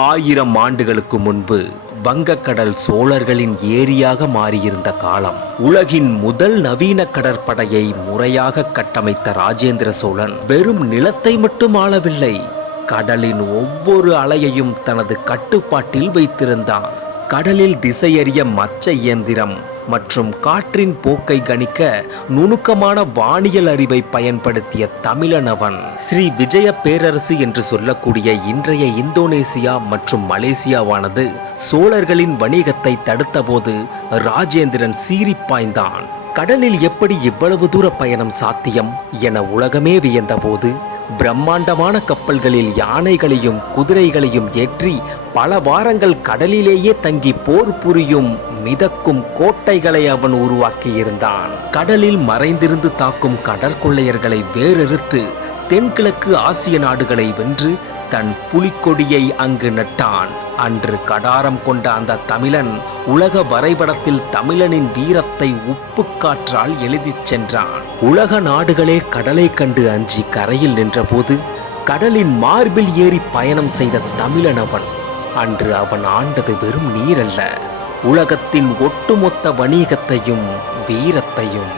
1000 ஆண்டுகளுக்கு முன்பு வங்கக்கடல் சோழர்களின் ஏரியாக மாறியிருந்த காலம். உலகின் முதல் நவீன கடற்படையை முறையாக கட்டமைத்த ராஜேந்திர சோழன் வெறும் நிலத்தை மட்டும் ஆளவில்லை, கடலின் ஒவ்வொரு அலையையும் தனது கட்டுப்பாட்டில் வைத்திருந்தான். கடலில் திசையறிய மச்ச இயந்திரம் மற்றும் காற்றின் போக்கை கணிக்க நுணுக்கமான வானியல் அறிவை பயன்படுத்திய தமிழனவன். ஸ்ரீ விஜய பேரரசு என்று சொல்லக்கூடிய இன்றைய இந்தோனேசியா மற்றும் மலேசியாவானது சோழர்களின் வணிகத்தை தடுத்தபோது ராஜேந்திரன் சீறிப்பாய்ந்தான். கடலில் எப்படி இவ்வளவு தூர பயணம் சாத்தியம் என உலகமே வியந்தபோது பிரம்மாண்டமான கப்பல்களில் யானைகளையும் குதிரைகளையும் ஏற்றி பல வாரங்கள் கடலிலேயே தங்கி போர் புரியும் மிதக்கும் கோட்டைகளை அவன் உருவாக்கியிருந்தான். கடலில் மறைந்திருந்து தாக்கும் கடற்கொள்ளையர்களை வேறறுத்து தென்கிழக்கு ஆசிய நாடுகளை வென்று தன் புலிக்கொடியை அங்கு நட்டான். அன்று கடாரம் கொண்ட அந்த தமிழன் உலக வரைபடத்தில் தமிழனின் வீரத்தை உப்பு காற்றால் எழுதிச் சென்றான். உலக நாடுகளே கடலை கண்டு அஞ்சி கரையில் நின்றபோது கடலின் மார்பில் ஏறி பயணம் செய்த தமிழன் அவன். அன்று அவன் ஆண்டது வெறும் நீரல்ல, உலகத்தின் ஒட்டுமொத்த வணிகத்தையும் வீரத்தையும்.